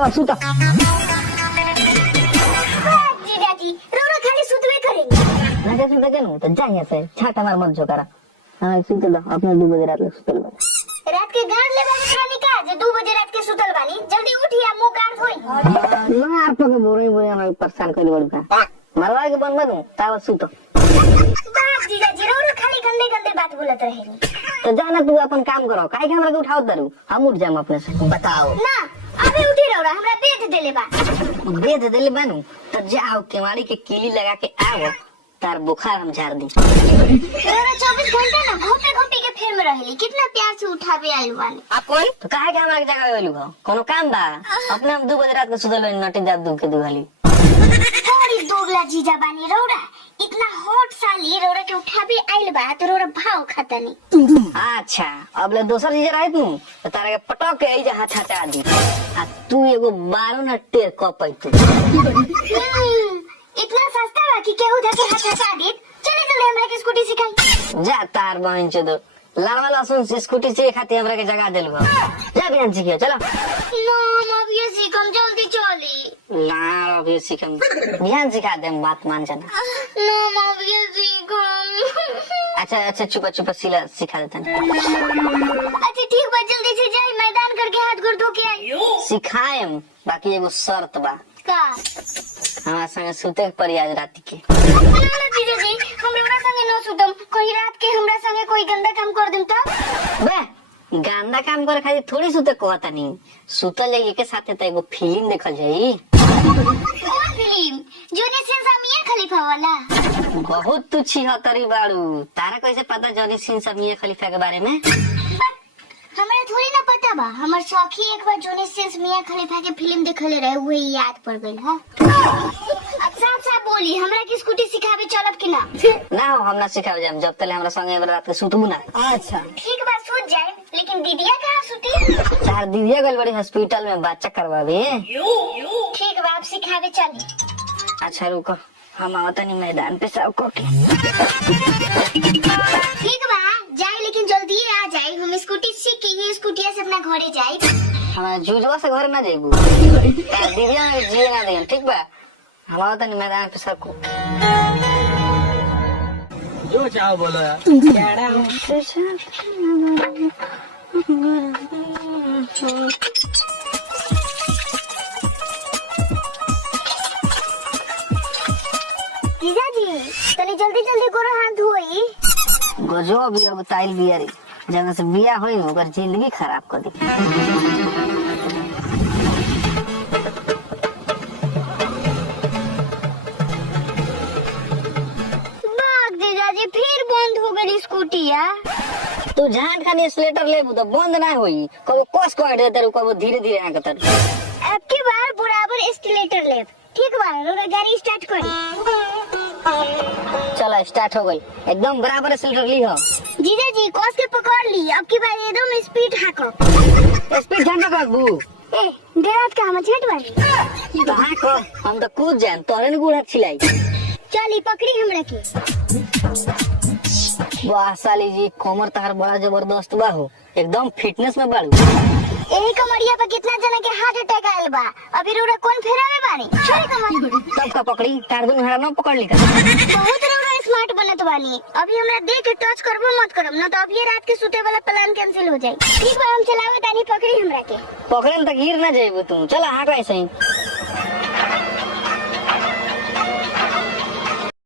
अब सुता जीजा जी रोरा खाली सुतवे करेंगे ना जैसे लगे नु तो जा यहां से छाटा मार मत जो करा। हां सुत लो अपने 2 बजे रात सुतल बा। रात के गाड़ ले बानी का जे 2 बजे रात के सुतल बानी जल्दी उठिया मुंह गाड़ धोई मार पके बोरे बोरे हम परेशान कर बड़ बा मरवा के बन बनू ताव सुत। बाप जीजा जी रोरा खाली गंदे गंदे बात बोलत रहेली। तो जाना तू अपन काम करो काहे के हमरा के उठाओ दरू हम उठ जाम अपने से बताओ ना अबे उठी रौरा हमरा बेच देले बा। बेच देले बानू तो जाओ केवाड़ी के कीली लगा के आओ तार बुखार हम झाड़ दी। रोरा 24 घंटा ना घोटे घोटे के फेर में रहेली कितना प्यार से उठावे आइल वाले। आप कौन तो काहे के हमरा के जगह वेलू हो कोनो काम बा अपने हम 2 बजे रात के सुतल नटी जात दू के दुहाली। थोड़ी दोगला जीजा बानी रौरा इतना हॉट साली रौरा के उठावे आइल बा तो रौरा भाव खाता नहीं। अच्छा अब ले दोसर चीज रहे तू तो तारा के पटक के ई जहां छटा दी आ तू एगो 12 न टेर कपै तू इतना सस्ता बा कि केहू धके हाथ हटा दे। चले चले हमरा के स्कूटी सिखाई। जा तार बहन चोदो लालवा लहसुन से स्कूटी से खाती हमरा के जगह देलबो जा बिहान सीखियो चलो ना हम अब ये सीखम जल्दी चली ना अब ये सीखम बिहान सिखा देम बात मान जाना। ना हम अब ये सीखम। अच्छा चुप चुप सिला सिखा देता अच्छा ठीक बा जल्दी से जाई मैदान करके हाथ गोड़ धो के आई। सिखाएम बाकी एगो शर्त बा का हमरा संगे सुते के पड़ी आज रात के। ना जीजा जी हमरा संगे न सुतम कोई रात के हमरा संगे कोई गंदा काम कर देम त बे गंदा काम करे खातिर थोड़ी सुते कहता नहीं सुतल जाई के साथे त एगो फिल्म देखल जाई। कौन फिल्म जोनी सिंह मियां खलीफा वाला। बहुत तू छिहत्तरी बाड़ू तारा कैसे पता जॉनी सिंह मियां खलीफा के बारे में। हमरा थोड़ी ना पता बा हमर सखी एक बार जोनी सिंह मियां खलीफा के फिल्म देखले रहे वही याद पड़ गइल हां। अब साफ बोली हमरा की स्कूटी सिखावे चलब कि ना। ना हम ना सिखावे जाम जब तले हमरा संगे रात के सुतबू ना। अच्छा ठीक बा सूत जाए लेकिन दीदिया कहाँ सूती। चार दीदिया गल बड़ी हॉस्पिटल में बच्चा करवावे। ठीक बा आप सिखावे चली। अच्छा रुको हम आवता नहीं मैदान पे सब को के। ठीक बा जाए लेकिन जल्दी आ जाए हम स्कूटी सीख के ही स्कूटिया से अपना घरे जाए। हमरा जुजवा से घर ना जाइबू दीदिया जिए ना दे ठीक बा हम आवता नहीं मैदान पे सब को जो चाहो बोलो यार। जीजा जी तनी जल्दी जल्दी करो हाथ धोई। गजो भी अब ताइल बिया रे जगह से बिया होई ओकर जिंदगी खराब कर दी। बाग जीजा जी फिर बंद हो गई स्कूटिया। तू जान खानी स्लेटर लेबू तो बंद ना होई कबो कस को दे तेरे कबो धीरे धीरे आ के तर अब की बार बराबर एस्केलेटर लेब। ठीक बा रोरा गाड़ी स्टार्ट करी। चलो स्टार्ट हो गई एकदम बराबर स्लेटर ली हो। जीजा जी कस के पकड़ ली अब की बार एकदम स्पीड हाको। स्पीड झंडा काबू ए डरात का हम झट वाली कहां को हम तो कूद जान तोरे ने गुड़ा छिलाई। चली पकड़ी हमरा के। वाह साली जी कमर तहार बड़ा जबरदस्त बा हो एकदम फिटनेस में बाड़ू। यही कमरिया पे कितना जना के हार्ट अटैक आयल बा अभी रोरा कौन फेरा में बानी छोड़ी कमर। तब का पकड़ी तार दुन हरा न पकड़ ली का। बहुत रोरा स्मार्ट बनत बानी अभी हमरा देख के टच करबो मत करम ना तो अब ये रात के सुते वाला प्लान कैंसिल हो जाई। ठीक बा हम चलावे तानी पकड़ी हमरा के। पकड़न तक गिर ना जाइबू तू चला हट ऐसे ही।